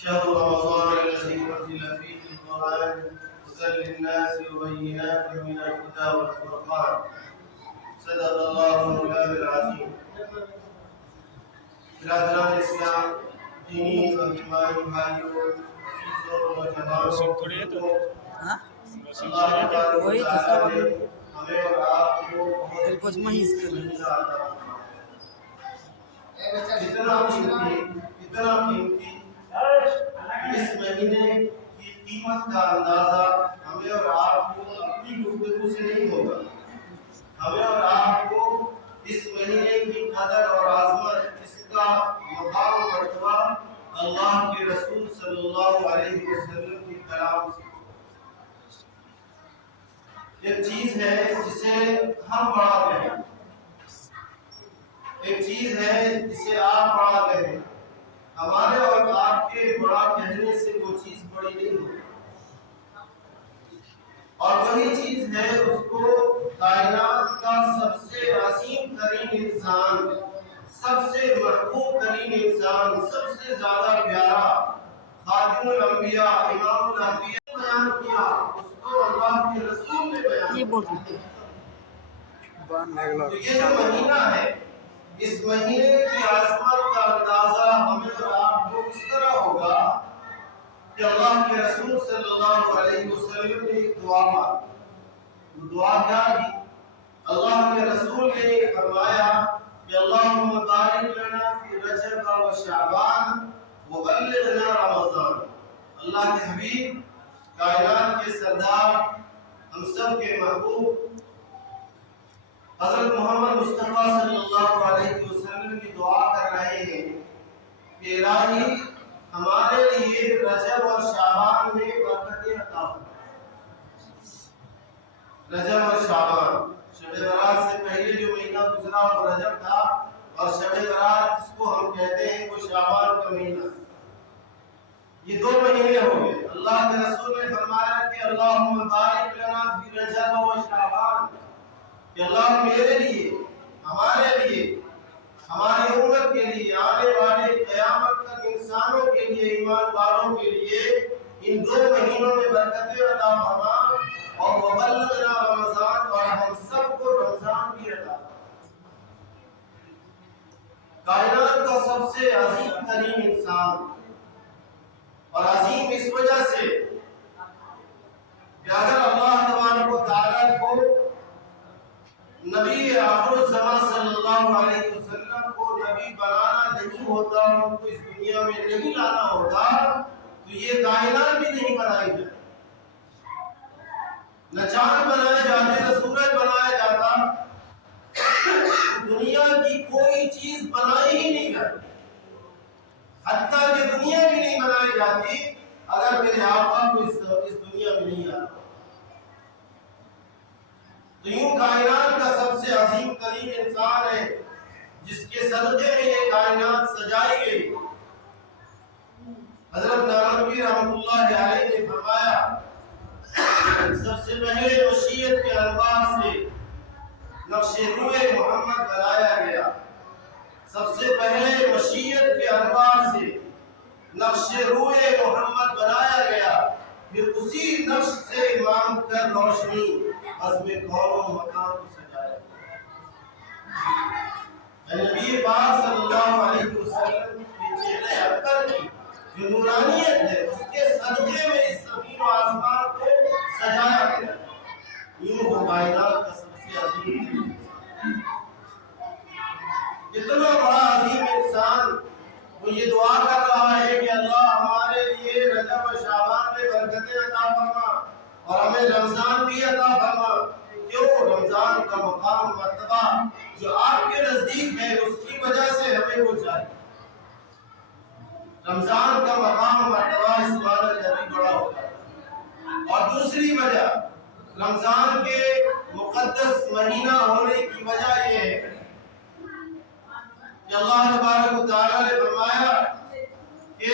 شهر رمضان الذي أنزل فيه القرآن هدى للناس وبينات من الهدى والفرقان. صدق الله مولانا العظيم. برادران اسلام، دینی اور ایمانی بھائیوں، عزیزوں و جوانوں، اللہ تبارک و تعالیٰ نے ہمیں اور آپ کو بہت اتنا قیمتی اس مہینے کی قیمت کا اندازہ ہمیں اور آپ کو اپنی گفتگو سے نہیں ہوگا. ہمیں اور آپ کو اس مہینے کی قدر اور عظمت، اس کا مقام و مرتبہ اللہ کے رسول صلی اللہ علیہ وسلم کے کلام سے. ایک چیز ہے جسے ہم بڑا کہیں، ایک چیز ہے جسے آپ بڑا کہیں. ہمارے اور آپ کے بڑا کہنے سے وہ چیز بڑی نہیں ہوتی، اور وہی چیز ہے اس کو کائنات کا سب سے عظیم ترین انسان، سب سے محبوب ترین انسان، سب سے زیادہ پیارا خاتم الانبیاء، امام الانبیاء بیان کیا. اس کو اللہ کے رسول نے بیان کیا. تو یہ جو مہینہ ہے، اس مہینے کی عظمت کا اندازہ ہمیں اور آپ کو اس طرح ہوگا کہ اللہ کے رسول صلی اللہ علیہ وسلم نے ایک دعا مانگی. وہ دعا کیا تھی؟ اللہ کے رسول نے فرمایا کہ اللہم بارک لنا فی رجب و شعبان وبلغنا رمضان. اللہ کے حبیب، کائنات کے سردار، ہم سب کے محبوب حضرت محمد مصطفیٰ صلی اللہ علیہ وسلم کی دعا کر رہے ہیں کہ الہی ہمارے لیے رجب اور شعبان میں برکتیں عطا فرما. رجب اور شعبان، شب برات سے پہلے جو مہینہ گزرا وہ رجب تھا، اور شب برات جس کو ہم کہتے ہیں وہ شعبان کا مہینہ. یہ دو مہینے ہو گئے. اللہ کے رسول نے فرمایا کہ اللہم بارک لنا فی رجب و شعبان، کہ اللہ میرے لیے، ہمارے لیے، ہماری امت کے لیے، آنے والے قیامت تک انسانوں کے لیے، ایمان والوں کے لیے ان دو مہینوں میں برکتیں عطا فرما، اور وبلغنا رمضان، اور ہم سب کو رمضان بھی عطا فرما. کائنات کا سب سے عظیم ترین انسان، اور عظیم اس وجہ سے کہ اگر اللہ تبارک و تعالیٰ کو نبی آخر الزمان صلی اللہ علیہ وسلم کو نبی بنانا نہیں ہوتا، ان کو اس دنیا میں نہیں لانا ہوتا، تو یہ کائنات بھی نہیں بنائی جاتی. نہ چاند بنائے جاتے، نہ سورج بنایا جاتا، دنیا کی کوئی چیز بنائی ہی نہیں جاتی. حتیٰ کہ دنیا بھی نہیں بنائی جاتی اگر میرے آقا کو اس دنیا میں نہیں آتا. تو یوں کائنات کا سب سے عظیم ترین انسان ہے جس کے صدقے میں یہ کائنات سجائی گئی. حضرت نانوی رحمۃ اللہ علیہ نے فرمایا سب سے پہلے مشیت کے انوار سے نقش روئے محمد بنایا گیا. سب سے پہلے مشیت کے انوار سے نقش روئے محمد بنایا گیا، پھر اسی نقش سے امام کر روشنی عزم کون و مکان کو سجایا. نبی پاک صلی اللہ علیہ وسلم کے چہرے اکبر کی جو نورانیت ہے، اس کے صدقے میں اس زمین و آسمان کو سجایا گیا. یوں وہ کائنات کا سب سے عظیم، اتنا بڑا عظیم انسان، وہ یہ دعا کر رہا ہے کہ اللہ ہمارے لیے رجب و شعبان میں برکتیں عطا فرما، اور ہمیں رمضان بھی عطا فرما. کیوں؟ رمضان کا مقام مرتبہ جو آپ کے نزدیک ہے، اس کی وجہ سے ہمیں وہ چاہیے. رمضان کا مقام مرتبہ اس معنی ابھی بڑا ہوتا ہے. اور دوسری وجہ رمضان کے مقدس مہینہ ہونے کی وجہ یہ ہے کہ اللہ تبارک و تعالیٰ نے فرمایا کہ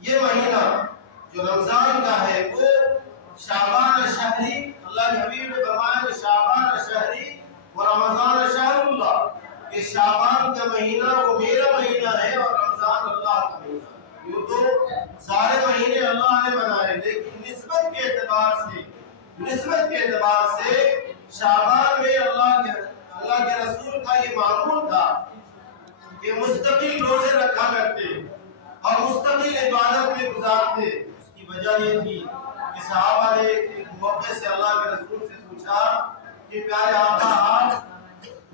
یہ مہینہ جو رمضان کا ہے وہ شعبان شہری، اللہ کے حبیب نے فرمایا کہ شعبان شہری و رمضان شہر اللہ، کہ شعبان کا مہینہ وہ میرا مہینہ ہے اور رمضان رمضان اللہ کا مہینہ ہے۔ یوں تو سارے مہینے اللہ نے بنائے، لیکن نسبت کے اعتبار سے شعبان میں اللہ کے رسول کا یہ معمول تھا کہ مستقل روزے رکھا کرتے اور مستقل عبادت میں گزارتے۔ اس کی وجہ یہ تھی کہ صحابہ نے ایک موقع سے اللہ کے رسول سے پوچھا کہ پیارے آقا آپ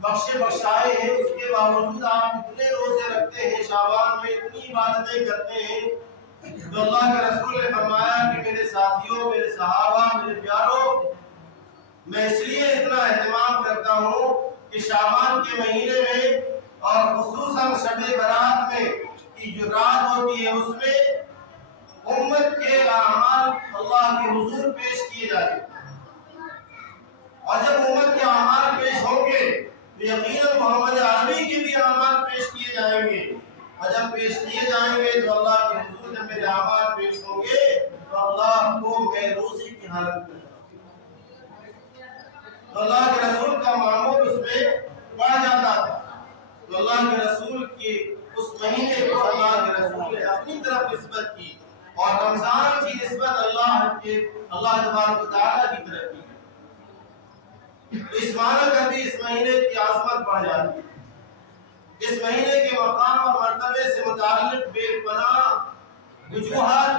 بخشائے ہیں، اس کے باوجود آپ اتنے روزے رکھتے ہیں، شعبان میں اتنی عبادتیں کرتے ہیں، تو اللہ کے رسول نے فرمایا کہ میرے ساتھیوں، میرے صحابہ، میرے پیاروں، میں اس لیے اتنا اہتمام کرتا ہوں کہ شعبان کے مہینے میں اور خصوصاً شب برات میں کی جو رات ہوتی ہے اس میں امت کے اعمال اللہ کے حضور پیش کیے جاتے ہیں، اور جب امت کے اعمال پیش ہوں گے تو یقیناً محمد عربی کے بھی اعمال پیش کیے جائیں گے، اور جب پیش کیے جائیں گے تو اللہ کے حضور جب میرے اعمال پیش ہوں گے تو اللہ کو میں روزے کی حالت میں، تو اللہ کے رسول کا معمول اس میں پڑھ جاتا تھا۔ تو اللہ کے رسول کی اس مہینے کو اللہ کے رسول نے اپنی طرف نسبت کی، اور رمضان کی نسبت اللہ تبارک و تعالیٰ کی طرف کی، تو اس معنی کا بھی اس مہینے کی عظمت بڑھ جاتی ہے۔ اس مہینے کے مقام اور مرتبے سے متعلق بے پناہ وجوہات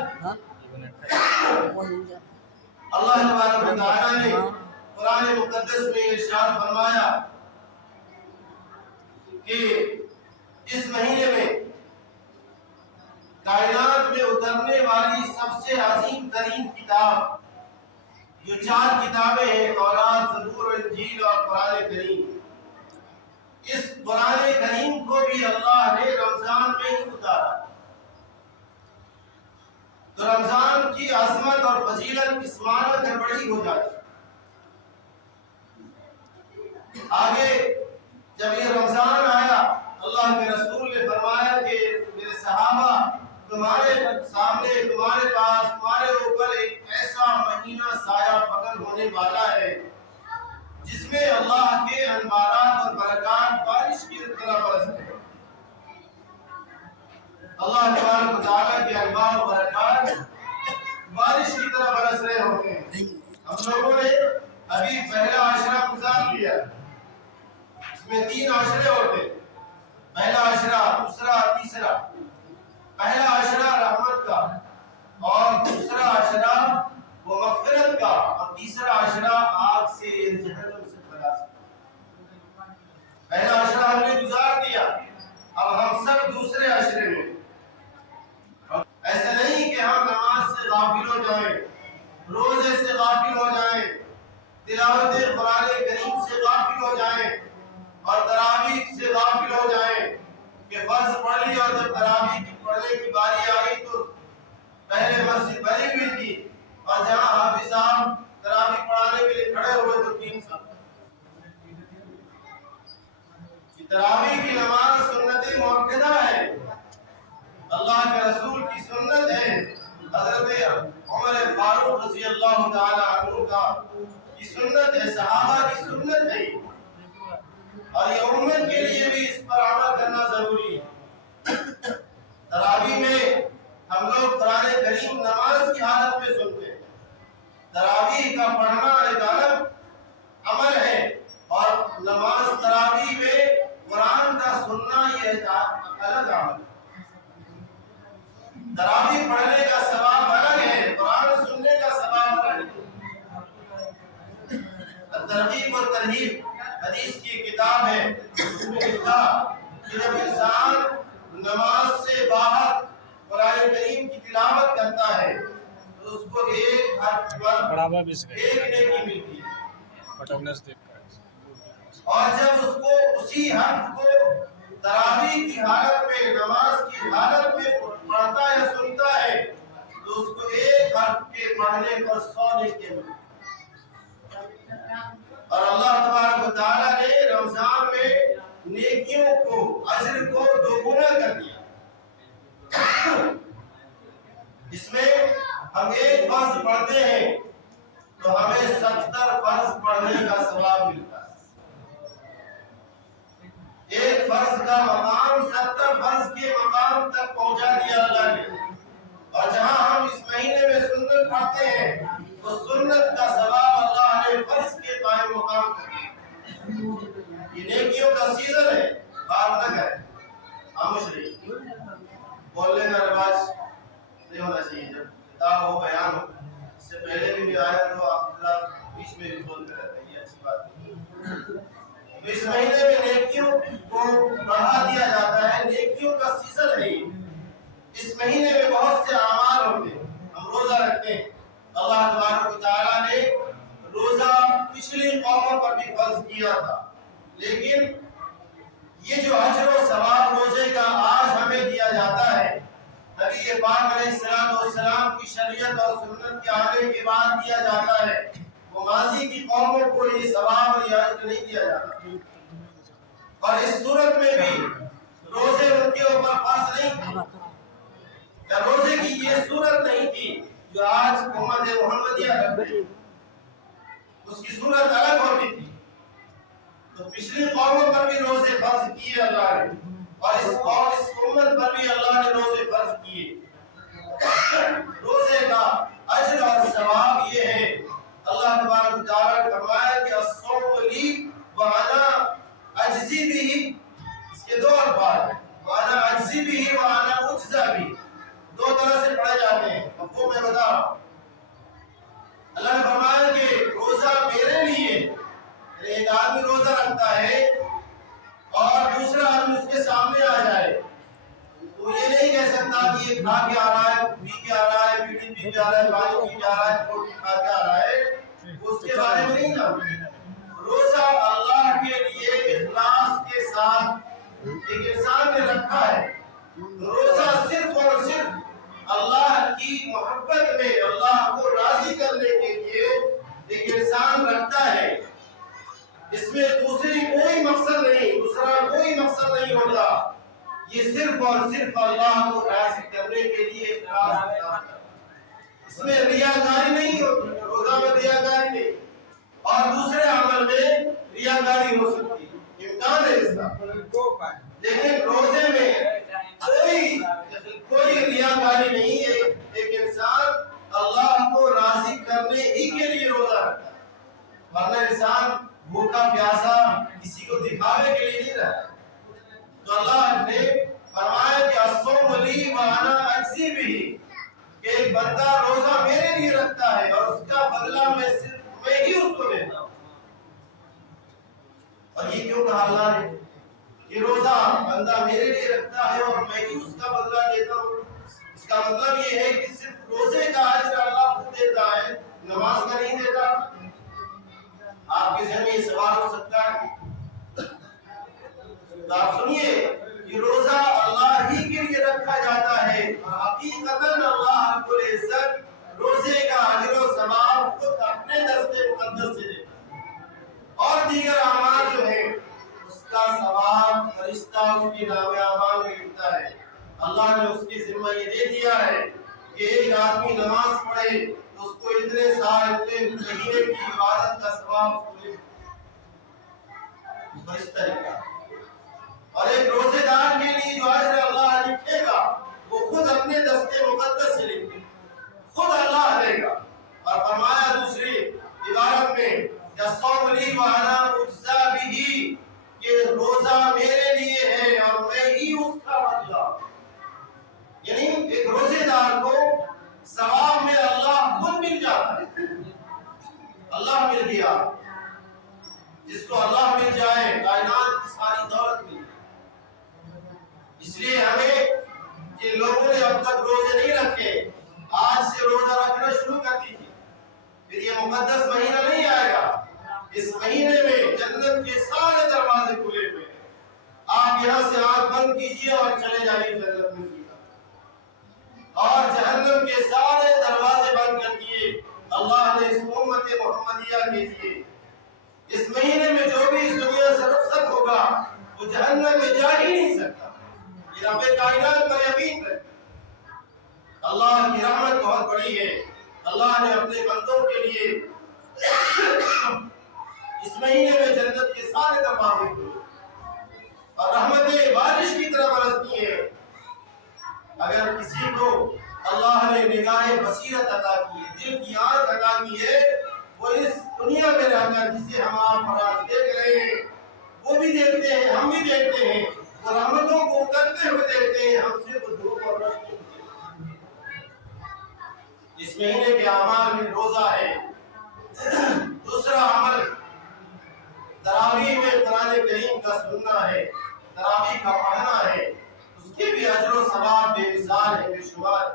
اللہ تبارک و تعالیٰ نے قرآن مقدس میں ارشاد فرمایا کہ اس مہینے میں کائنات میں اترنے والی سب سے عظیم ترین کتاب جو 4 کتابیں ہیں، تورات، زبور، انجیل اور قرآن کریم، اس قرآن کریم کو بھی اللہ نے رمضان میں ہی اتارا۔ تو رمضان کی عظمت اور فضیلت اس معنی سے بڑی ہو جاتی۔ آگے جب یہ رمضان آیا، اللہ کے رسول نے فرمایا کہ میرے صحابہ، تمہارے سامنے، تمہارے پاس، تمہارے اوپر ایک ایسا مہینہ سایہ فکن ہونے والا ہے جس میں اللہ کے انوارات اور برکات بارش کی طرح برستے ہیں۔ اللہ تبارک و تعالیٰ کے انوار و برکات بارش کی طرح برس رہے ہوتے ہیں۔ ہم لوگوں نے ابھی پہلا عشرہ گزار لیا، اس میں 3 عشرے ہوتے ہیں، پہلا عشرہ، دوسرا، تیسرا۔ پہلا عشرہ رحمت کا، اور دوسرا عشرہ وہ مغفرت کا، اور تیسرا عشرہ آگ سے، جہنم سے خلاص کا۔ پہلا عشرہ ہم نے گزار دیا، اب ہم سب دوسرے عشرے میں۔ ایسا نہیں کہ ہم نماز سے غافل ہو جائیں، روزے سے غافل ہو جائیں، تلاوت قرآن کریم سے غافل ہو جائیں، اور تراویح سے غافل ہو جائیں کہ فرض پڑھ لی اور جب تراویح کی پڑھنے کی باری آئی تو پہلے مسجد بھری ہوئی تھی، اور جہاں حافظ صاحب تراویح پڑھانے کے لیے کھڑے ہوئے تو 3 صف۔ تراویح کی نماز سنت مؤکدہ ہے، اللہ کے رسول کی سنت ہے، حضرت عمر فاروق رضی اللہ تعالی عنہ کا کی سنت ہے، صحابہ کی سنت ہے، اور یہ امت کے لیے بھی اس پر عمل کرنا ضروری ہے۔ تراویح میں ہم لوگ قرآن کریم نماز کی حالت میں سنتے ہیں۔ تراویح کا پڑھنا ایک الگ عمل ہے، اور نماز تراویح میں قرآن کا سننا یہ ایک الگ عمل ہے۔ تراویح پڑھنے کا ثواب الگ ہے، قرآن سننے کا ثواب الگ ہے۔ ترغیب و ترہیب حدیث کی کتاب ہے، اس میں لکھا کہ جب انسان نماز سے باہر قرآن کریم کی تلاوت کرتا ہے تو اس کو ایک حرف پر ایک نیکی ملتی ہے، اور جب اس کو اسی حرف کو تراویح کی حالت میں، نماز کی حالت میں پڑھتا ہے، سنتا ہے، تو اس کو ایک حرف کے پڑھنے پر 100 نیکی ملتی ہے۔ اور اللہ تبارک و تعالیٰ نے رمضان میں نیکیوں کو، اجر کو دوگنا کر دیا۔ اس میں ہم ایک فرض پڑھتے ہیں تو ہمیں 70 فرض پڑھنے کا ثواب ملتا ہے۔ ایک فرض کا مقام 70 فرض کے مقام تک تو سنت کا ثواب اللہ نے فرض کے قائم مقام کر دیا۔ یہ نیکیوں کا سیزن ہے، بات نہ کریں خاموش رہیے، بولنے کا رواج نہیں ہونا چاہیے۔ جب کتاب ہو بیان ہو، اس سے پہلے بھی آیا تو آپ بیچ میں بھی بولتے رہتے ہیں، یہ اچھی بات نہیں۔ اس مہینے میں نیکیوں کو بڑھا دیا جاتا ہے، نیکیوں کا سیزن ہے یہ۔ اس مہینے میں بہت سے اعمال ہوتے ہیں، ہم روزہ رکھتے ہیں۔ اللہ تبارک و تعالیٰ نے روزہ پچھلی قوموں پر بھی فرض کیا تھا، لیکن یہ جو اجر و ثواب روزے کا آج ہمیں دیا جاتا ہے، نبی پاک علیہ السلام کی شریعت اور سنت کے آنے کے بعد دیا جاتا ہے، وہ ماضی کی قوموں کو یہ ثواب اور یہ اجر نہیں دیا جاتا۔ اور اس صورت میں بھی روزے ان کے اوپر فرض نہیں تھے، روزے کی یہ صورت نہیں تھی جو آج امت محمدیہ رکھتے ہیں، اس کی صورت الگ ہوتی تھی۔ تو پچھلی قوموں پر بھی روزے فرض کیے اللہ نے، اور اس امت پر بھی اللہ نے روزے فرض کیے۔ روزے کا اجر اور ثواب یہ ہے، اللہ تبارک و تعالیٰ نے فرمایا کہ الصوم لی وانا اجزی بھی، اس کے دو الفاظ ہیں، وانا اجزی بھی وانا اجزا بھی، دو طرح سے پڑھے جاتے ہیں، مفہوم میں بتا رہا ہوں۔ اللہ نے فرمایا کہ روزہ میرے لیے، ایک آدمی روزہ رکھتا ہے اور دوسرا آدمی اس کے سامنے آ جائے تو یہ نہیں کہہ سکتا کہ یہ کھا کے آ رہا ہے، پی کے آ رہا ہے، بیڑی پی کے آ رہا ہے، پانی پی کے آ رہا ہے، روٹی کھا کے آ رہا ہے، اس کے بارے میں نہیں جانتا۔ روزہ اللہ کے لیے اخلاص کے ساتھ ایک انسان نے رکھا ہے۔ روزہ صرف اور صرف اللہ کی محبت میں، اللہ کو راضی کرنے کے لیے ایک انسان رکھتا ہے، اس میں دوسری کوئی مقصد نہیں، دوسرا کوئی مقصد نہیں ہوتا، یہ صرف اور صرف اللہ کو راضی کرنے کے لیے اخلاص ہوتا ہے۔ اس میں ریاکاری نہیں ہوتی، روزہ میں ریاکاری نہیں، اور دوسرے عمل میں ریاکاری ہو سکتی ہے، امکان ہے اس کا، لیکن روزے میں کوئی ریاکاری نہیں ہے۔ ایک انسان اللہ کو راضی کرنے ہی کے لیے روزہ رکھتا ہے، ورنہ انسان بھوکا پیاسا کسی کو دکھاوے کے لیے نہیں رہتا۔ تو اللہ نے فرمایا کہ الصوم لی وانا اجزی بھی، کہ ایک بندہ روزہ میرے لیے رکھتا ہے اور اس کا بدلہ میں صرف میں ہی اس کو دیتا ہوں۔ اور یہ کیوں کہا اللہ نے کہ روزہ بندہ میرے لیے رکھتا ہے اور میں ہی اس کا بدلہ دیتا ہوں؟ اس کا مطلب یہ ہے کہ صرف روزے کا اجر اللہ خود دیتا ہے، نماز کا نہیں دیتا۔ آپ کے ذہن میں یہ سوال ہو سکتا ہے، تو آپ سنیے کہ روزہ اللہ ہی کے لیے رکھا جاتا ہے، اور حقیقتاً اللہ رب العزت روزے کا اجر و ثواب خود اپنے دست مقدس سے دیتا ہے، اور دیگر اعمال جو ہیں اس کا ثواب فرشتہ اس کی نام اعمال میں لکھتا ہے۔ اللہ نے اس کی ذمہ یہ دے دیا ہے کہ ایک آدمی نماز پڑھے تو اس کو اتنے سال اتنے مہینے کی عبادت کا ثواب اس کو فرشتہ لکھتا ہے، اور ایک روزے دار کے لیے جو اجر اللہ لکھے گا وہ خود اپنے دست مقدس سے لکھے گا، خود اللہ دے گا۔ اور فرمایا دوسری عبارت میں کہ الصوم لی وانا اجزا بھی، کہ روزہ میرے لیے ہے اور میں ہی اس کا بدلہ، یعنی ایک روزے دار کو ثواب میں اللہ خود مل جاتا ہے، اللہ مل گیا۔ جس کو اللہ مل جائے کائنات کی ساری دولت مل جائے۔ اس لیے ہمیں جن لوگوں نے اب تک روزے نہیں رکھے، آج سے روزہ رکھنا شروع کر دیجیے، پھر یہ مقدس مہینہ نہیں آئے گا۔ اس مہینے میں جنت کے سارے دروازے کھلے ہوئے ہیں، آپ یہاں سے آنکھ بند کیجیے اور چلے جائیے جنت میں سیدھا، اور جہنم کے سارے دروازے بند کر دیے اللہ نے اس امت محمدیہ کے لیے۔ اس مہینے میں جو بھی اس دنیا سے رخصت ہوگا وہ جہنم میں جا ہی نہیں سکتا، یہ رب کائنات پر یقین ہے۔ اللہ کی رحمت بہت بڑی ہے، اللہ نے اپنے بندوں کے لیے اس مہینے میں جنت کے سارے دروازے کھولے اور رحمتیں بارش کی طرح برستی ہیں۔ اگر کسی کو اللہ نے نگاہ بصیرت عطا کی ہے، دل کی آنکھ عطا کی کی ہے وہ اس دنیا میں رہ کر جسے ہم آپ آج دیکھ رہے ہیں وہ بھی دیکھتے ہیں، ہم بھی دیکھتے ہیں، اور رحمتوں کو اترتے ہوئے دیکھتے ہیں، ہم صرف دھوپ اور روشنی۔ اس مہینے کے اعمال میں روزہ ہے، دوسرا عمل تراویح میں قرآن کریم کا سننا ہے، تراویح کا پڑھنا ہے، اس کے بھی اجر و ثواب بے مثال ہے، بے شمار۔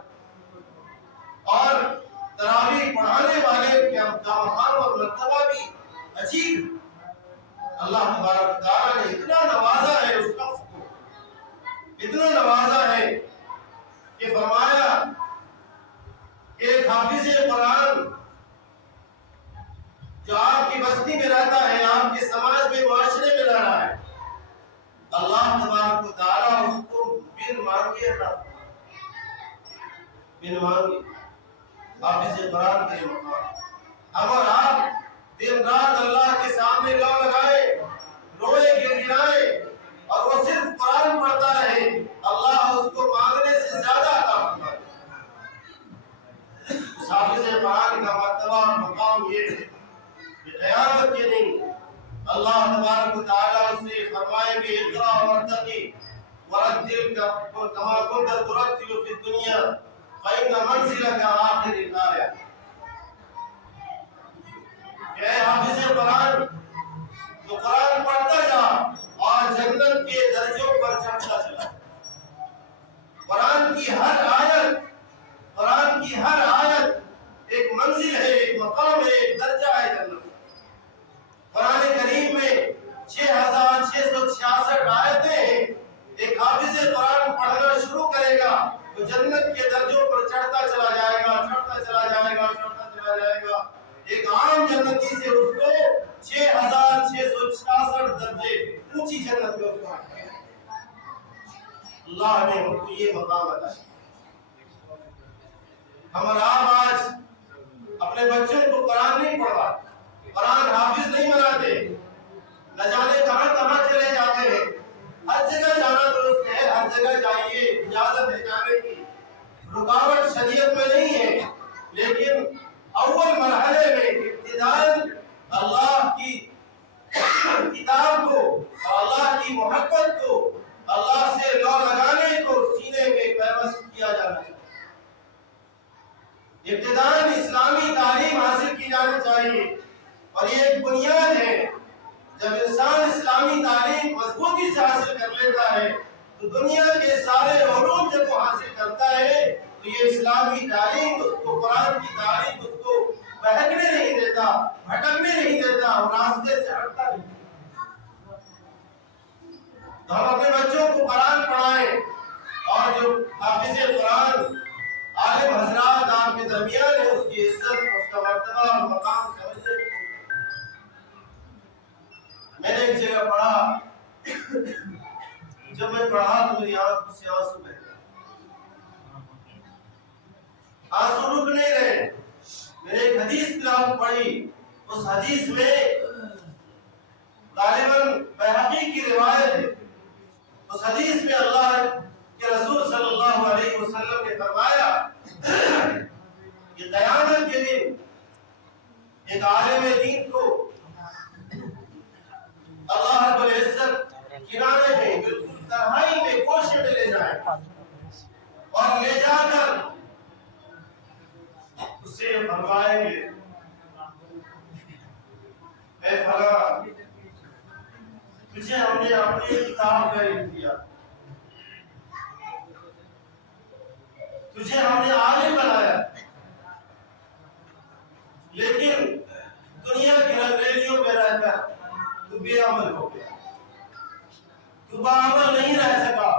اور تراویح پڑھانے والے کا مقام اور مرتبہ بھی عجیب، اللہ تبارک تعالیٰ نے اتنا نوازا ہے اس شخص کو، اتنا نوازا ہے کہ فرمایا کہ ایک حافظ قرآن جو آپ کی بستی میں رہتا ہے، آپ کے سماج میں، معاشرے میں رہ رہا ہے، اللہ تبارک و تعالیٰ اس کو بن مانگے عطا فرمائے، بن مانگے حافظ قرآن کے مقام۔ ہم اور آپ دن رات اللہ کے سامنے لو لگائے، روئے گڑگڑائے اور وہ صرف قرآن پڑھتا رہے، اللہ اس کو مانگنے سے زیادہ عطا فرمائے۔ اس حافظ قرآن کا مرتبہ اور مقام یہ ہے کہ قیامت کے دن اللہ تبارک و تعالیٰ اس سے فرمائیں گے اقرا وارتقی ورتل کما كنت ترتل في الدنيا فإن منزلك آخر الآية۔ کہ اے حافظ قرآن تو قرآن پڑھتا جا اور جنت کے درجوں پر چڑھتا چلا۔ قرآن کی ہر آیت، قرآن کی ہر آیت ایک منزل ہے، ایک مقام ہے، ایک درجہ ہے جنت۔ قرآن کریم میں 6666 آیتیں ہیں۔ ایک حافظ قرآن پڑھنا شروع کرے گا تو جنت کے درجوں پر چڑھتا چلا جائے گا، چڑھتا چلا جائے گا، چڑھتا چلا جائے گا۔ ایک عام جنتی سے اس کو 6666 درجے اونچی جنت میں اس کو رکھا ہے۔ اللہ نے ان کو یہ مقام عطا کیا۔ ہم اور آپ آج اپنے بچوں کو قرآن نہیں پڑھا، قرآن حافظ نہیں بناتے، نہ جانے کہاں کہاں چلے جاتے ہیں۔ ہر جگہ جانا درست ہے، ہر جگہ جائیے، اجازت ہے جانے کی، رکاوٹ شریعت میں نہیں ہے، لیکن اول مرحلے میں ابتداءً اللہ کی کتاب کو اور اللہ کی محبت کو، اللہ سے لو لگانے کو سینے میں پیوست کیا جانا چاہیے۔ ابتداءً اسلامی تعلیم حاصل کی جانی چاہیے، اور یہ ایک بنیاد ہے۔ جب انسان اسلامی تعلیم مضبوطی سے حاصل کر لیتا ہے تو دنیا کے سارے علوم جب وہ حاصل کرتا ہے تو یہ اسلامی تعلیم اس کو، قرآن کی تعلیم اس کو بہکنے نہیں دیتا، بھٹکنے نہیں دیتا، اور راستے سے ہٹتا نہیں۔ تو ہم اپنے بچوں کو قرآن پڑھائیں، اور جو حافظ قرآن عالم حضرات آپ کے درمیان ہے اس کی عزت، اس کا مرتبہ اور مقام سمجھیں۔ میں نے ایک جگہ پڑھا، جب میں پڑھا تو میری آنکھ سے آنسو بہہ گئے، آنسو رک نہیں رہے۔ میں نے ایک حدیث تلاوت پڑھی، اس حدیث میں غالباً بیہقی کی روایت ہے، اس حدیث میں اللہ کے رسول صلی اللہ علیہ وسلم نے فرمایا کہ قیامت کے دن ایک عالم دین کو اللہ رب العزت کنارے میں، بالکل تنہائی میں، گوشے میں لے جائے اور لے جا کر اسے فرمائیں گے اے فلاں، تجھے ہم نے اپنی کتاب کا علم دیا، تجھے ہم نے عالم بنایا، لیکن دنیا کی رنگریلیوں میں رہ کر تو بے عمل ہو گیا، تو باعمل نہیں رہ سکا،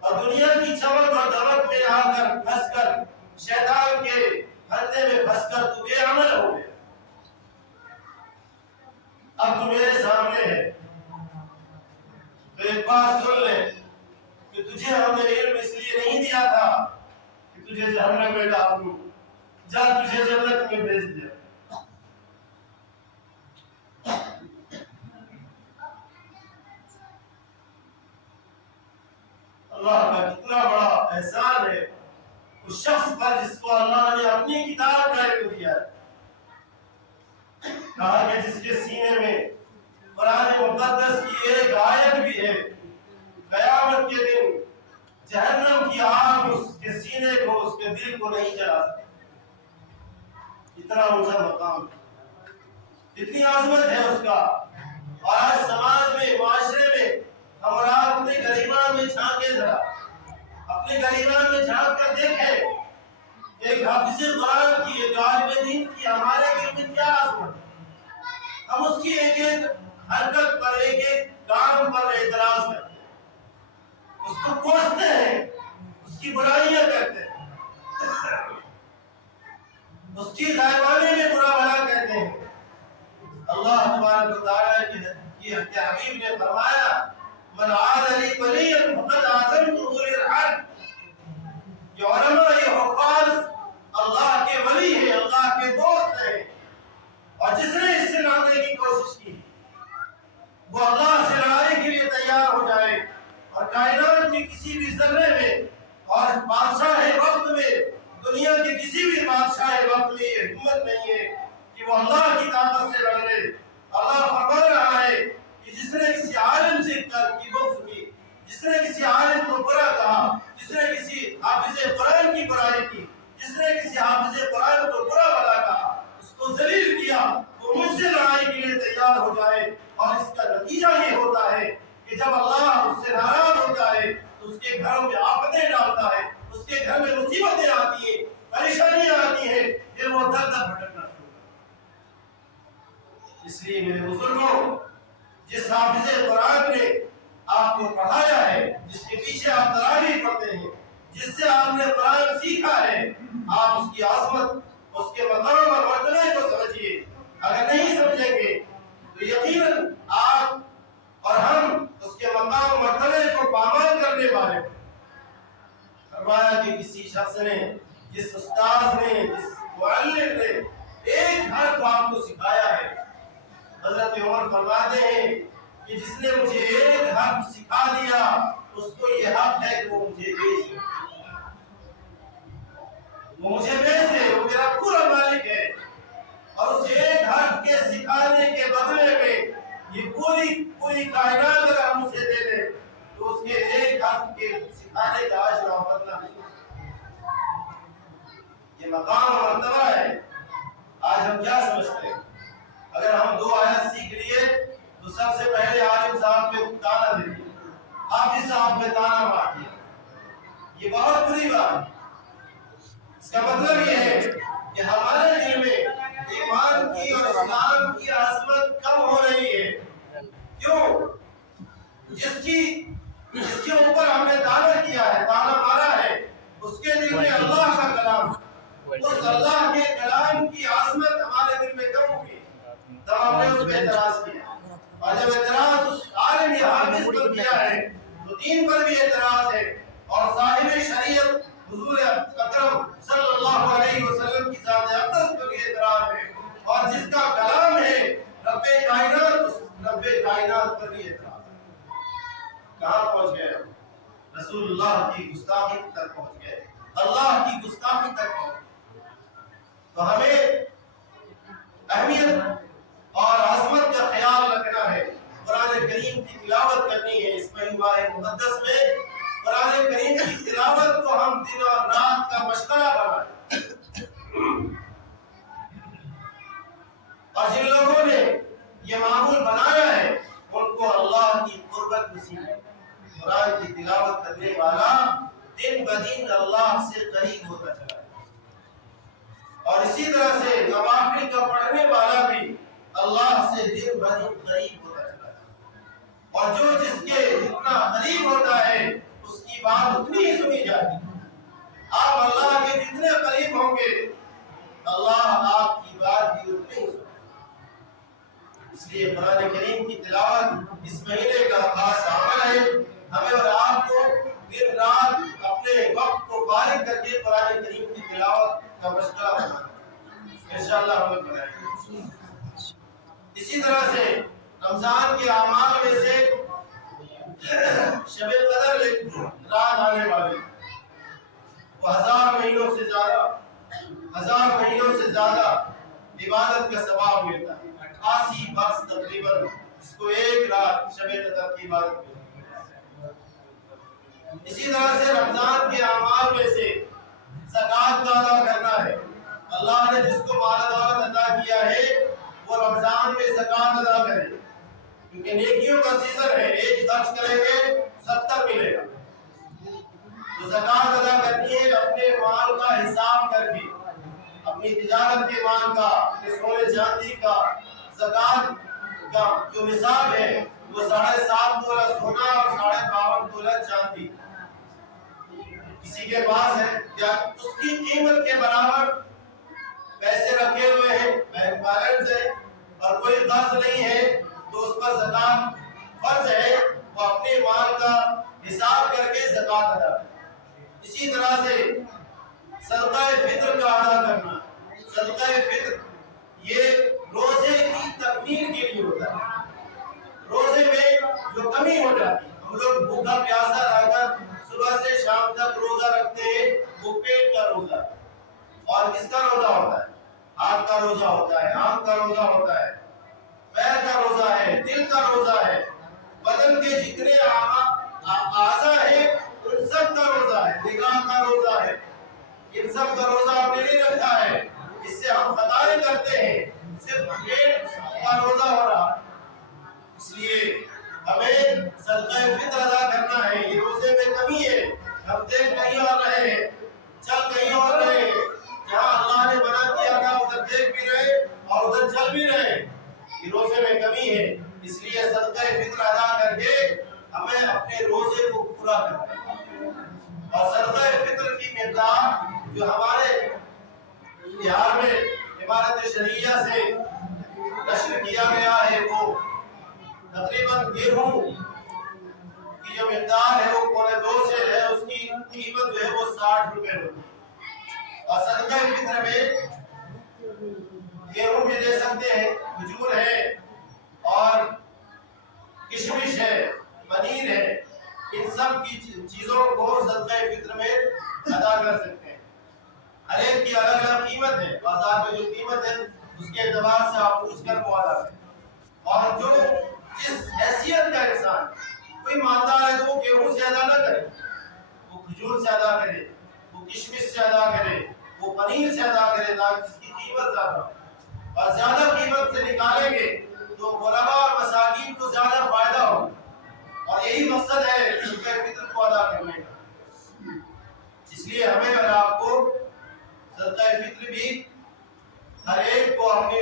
اور دنیا کی چمک اور دمک میں آ کر پھنس کر، شیطان کے پھندے میں پھنس کر تو بے عمل ہو گیا۔ اب تو میرے سامنے ہے، تو ایک بات سن لے کہ تجھے ہم نے علم اس لیے نہیں دیا تھا کہ تجھے جہنم میں ڈال دوں، جا تجھے جنت میں بھیج دیا۔ اللہ کا کتنا بڑا احسان ہے اس شخص پر جس کو اللہ نے اپنی کتاب کا علم دیا ہے. کہا کہ جس کے سینے میں قرآن مقدس کی ایک آیت بھی ہے، قیامت کے دن جہنم کی آگ اس کے سینے کو، اس کے دل کو نہیں جلا سکتی. اتنا اونچا مقام، اتنی عظمت ہے اس کا. اور آج سماج میں، معاشرے میں ہم اور آپ اپنے گریبان میں جھانکیں، ذرا اپنے گریبان میں جھانک کر دیکھیں ایک حافظ قرآن کی، ایک عالم دین کی ہمارے دل میں کیا عظمت ہے. ہم اس کی ایک ایک حرکت پر، ایک ایک کام پر اعتراض کرتے ہیں، اس کو کوستے ہیں، اس کی برائیاں کرتے ہیں، اس کی غائبانے میں برا بھلا کہتے ہیں. اللہ تبارک و تعالی کی حبیب نے فرمایا من عاد لی ولیا فقد عزمته للحرب. یہ علماء، یہ حفاظ اللہ کے ولی ہیں، اللہ کے دوست ہیں، اور جس نے اس سے لڑنے کی کوشش کی وہ اللہ سے لڑائی کے لیے تیار ہو جائے. اور کائنات کے کسی بھی ذرے میں اور بادشاہ وقت میں، دنیا کے کسی بھی بادشاہ وقت میں یہ ہمت نہیں ہے کہ وہ اللہ کی طاقت سے لڑے. اللہ فرما رہا ہے کہ جس نے کسی عالم سے کی بغض کی، جس نے کسی عالم کو برا کہا، جس نے کسی حافظ قرآن کی برائی کی، جس نے کسی حافظ قرآن کو برا بھلا کہا، اس کو ذلیل کیا، وہ مجھ سے لڑائی کے لیے تیار ہو جائے. اور اس کا نتیجہ یہ ہوتا ہے کہ جب اللہ اس سے ناراض ہوتا ہے تو اس کے گھروں میں آفتیں ڈالتا ہے، اس کے گھر میں مصیبتیں آتی ہیں، پریشانیاں آتی ہیں، پھر وہ در در بھٹکنا شروع کرتا ہے. اس لیے میرے بزرگوں، جس حافظ قرآن نے آپ کو پڑھایا ہے، جس کے پیچھے آپ تراویح پڑھتے ہیں، جس سے آپ نے قرآن سیکھا ہے، آپ اس کی عظمت، اس کے مقام اور مرتبے کو سمجھیے. اگر نہیں سمجھیں گے تو یقیناً آپ اور ہم اس کے مقام و مرتبے کو پامال کرنے والے ہیں. فرمایا کہ کسی شخص نے، جس استاذ نے، جس معلم نے ایک حرف آپ کو سکھایا ہے، حضرت عمر فرماتے ہیں کہ جس نے مجھے ایک حرف سکھا دیا اس کو یہ حق ہے کہ وہ مجھے بیچے، وہ مجھے بیچے، وہ میرا پورا مالک ہے. اور اس ایک حرف کے سکھانے کے بدلے میں یہ پوری کائنات اگر ہم اسے دے دیں تو اس کے ایک حرف کے سکھانے کا اجر اور بدلہ نہیں ہوگا. یہ مقام اور مرتبہ ہے. آج ہم کیا سمجھتے ہیں؟ اگر ہم 2 آیت سیکھ لیے تو سب سے پہلے عالم صاحب پہ تانا دے دیا، حافظ صاحب پہ تانا مار دیا. یہ بہت بری بات ہے. اس کا مطلب یہ ہے کہ ہمارے دل میں ایمان کی اور اسلام کی عظمت کم ہو رہی ہے. کیوں؟ جس کے اوپر ہم نے تانا کیا ہے، تانا مارا ہے، اس کے دل میں اللہ کا کلام، اس اللہ کے کلام کی عظمت ہمارے دل میں کم ہوگی. تب ہم نے اس پہ اعتراض کیا، اور جب اعتراض اس عالم یا حافظ پر کیا ہے تو دین پر بھی اعتراض ہے، اور صاحب شریعت حضور اکرم صلی اللہ علیہ وسلم کی ذات اقدس پر بھی اعتراض ہے، اور جس کا کلام ہے رب کائنات، اس رب کائنات پر بھی اعتراض ہے. کہاں پہنچ گئے ہم؟ رسول اللہ کی گستاخی تک پہنچ گئے، اللہ کی گستاخی تک پہنچ گئے. تو ہمیں اہمیت اور عظمت کا خیال رکھنا ہے. قرآن کریم کی تلاوت کرنی ہے. اس مہینہ مقدس میں قرآن کریم کی تلاوت کو ہم دن اور رات کا مشغلہ بنائیں. اور جن لوگوں نے یہ معمول بنایا ہے ان کو اللہ کی قربت نصیب ہے. قرآن کی تلاوت کرنے والا دن بدن اللہ سے قریب ہوتا چلا ہے، اور اسی طرح سے نوافل کا پڑھنے والا بھی اللہ سے دن بدن قریب ہوتا چلا ہے. اور جو جس کے جتنا قریب ہوتا ہے اس کی بات اتنی ہی سنی جاتی ہے. آپ اللہ کے جتنے قریب ہوں گے اللہ آپ کی بات بھی اتنی ہی سنیں. اس لیے قرآن کریم کی تلاوت اس مہینے کا خاص عمل ہے. ہمیں اور آپ کو دن رات اپنے وقت کو فارغ کر کے قرآن کریم کی تلاوت کا مشغلہ بنانا ہے. انشاءاللہ ہم لوگ بنائیں گے. اسی طرح سے رمضان کے اعمال میں سے شب قدر رات آنے والی، وہ 1000 مہینوں 1000 مہینوں سے زیادہ عبادت کا ثواب ملتا ہے. 88 برس تقریباً اس کو ایک رات شب قدر کی عبادت ملتی ہے. اسی طرح سے رمضان کے اعمال میں سے زکوٰۃ کا ادا کرنا ہے. اللہ نے جس کو مال دولت عطا کیا ہے وہ رمضان میں زکوٰۃ ادا کرے، کیونکہ نیکیوں کا سیزن ہے. ایک خرچ کریں گے 70 ملے گا. تو زکوٰۃ ادا کرنی ہے اپنے مال کا حساب کر کے، اپنی تجارت کے مال کا، اپنے سونے چاندی کا. زکوٰۃ کا جو نصاب ہے وہ 7.5 تولہ سونا اور 52.5 تولہ چاندی. کسی کے پاس ہے یا اس کی قیمت کے برابر پیسے رکھے ہوئے ہیں، بینک بیلنس ہے، اور کوئی قرض نہیں ہے تو اس پر زکوٰۃ فرض ہے. وہ اپنے مال کا حساب کر کے زکوٰۃ ادا کرے. اسی طرح سے صدقہ فطر کا ادا کرنا. صدقہ فطر یہ روزے کی تکمیل کے لیے ہوتا ہے. روزے میں جو کمی ہو جاتی ہے، ہم لوگ بھوکا پیاسا رہ کر صبح سے شام تک روزہ رکھتے ہیں، وہ پیٹ کا روزہ ہے. اور کس کا روزہ ہوتا ہے؟ ہاتھ کا روزہ ہوتا ہے، آنکھ کا روزہ ہوتا ہے، پیر کا روزہ ہے، دل کا روزہ ہے. بدن کے جتنے اعضاء ہیں ان سب کا روزہ ہے. نگاہ کا روزہ ہے. ان سب کا روزہ آپ نے نہیں رکھا ہے، اس سے ہم خطائیں کرتے ہیں. صرف پیٹ کا روزہ ہو رہا ہے. اس لیے ہمیں صدقہ فطر ادا کرنا ہے. یہ روزے میں کمی ہے، ہم دیکھ کہیں اور رہے ہیں، چل کہیں اور رہے ہیں. جہاں اللہ نے منع کیا تھا ادھر دیکھ بھی رہے اور ادھر چل بھی رہے. یہ روزے میں کمی ہے. اس لیے صدقہ فطر ادا کر کے ہمیں اپنے روزے کو پورا کرنا ہے. اور صدقہ فطر کی مقدار جو ہمارے بہار میں عمارت شریعہ سے نشر کیا گیا ہے وہ تقریباً گیہوں کی جو مقدار ہے وہ 2.25 سے ہے. اس کی قیمت جو ہے وہ 60 روپے ہوتی ہے. اور صدقہ فطر میں گیہوں بھی دے سکتے ہیں، کھجور ہے اور کشمش ہے، پنیر ہے. ان سب کی چیزوں کو صدقہ فطر میں ادا کر سکتے ہیں. ہر ایک کی الگ الگ قیمت ہے. بازار میں جو قیمت ہے اس کے اعتبار سے آپ پوچھ کر وہ ادا کریں. اور جو جس حیثیت کا انسان، کوئی مالدار ہے تو وہ گیہوں سے ادا نہ کرے، وہ کھجور سے ادا کرے، وہ کشمش سے ادا کرے، وہ پنیر سے ادا کرے، تاکہ جس کی قیمت زیادہ ہو. اور زیادہ قیمت سے نکالیں گے تو غربا اور مساکین کو زیادہ فائدہ ہو. اور یہی مقصد ہے صدقہ فطر کو ادا کرنے کا. اس لیے ہمیں اور آپ کو صدقہ فطر بھی ہر ایک کو اپنی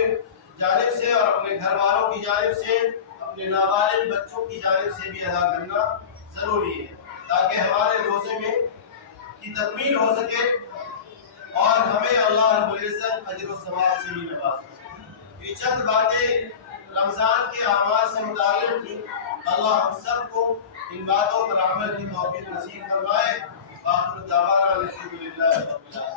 جانب سے اور اپنے گھر والوں کی جانب سے، اپنے نابالغ بچوں کی جانب سے بھی ادا کرنا ضروری ہے، تاکہ ہمارے روزے میں کی تکمیل ہو سکے اور ہمیں اللہ رب العزت اجر و ثواب سے بھی نوازے. یہ چند باتیں رمضان کے اعمال سے متعلق تھی. اللہ ہم سب کو ان باتوں پر عمل کی توفیق نصیب فرمائے. آخر دعوانا الحمدللہ رب العالمین.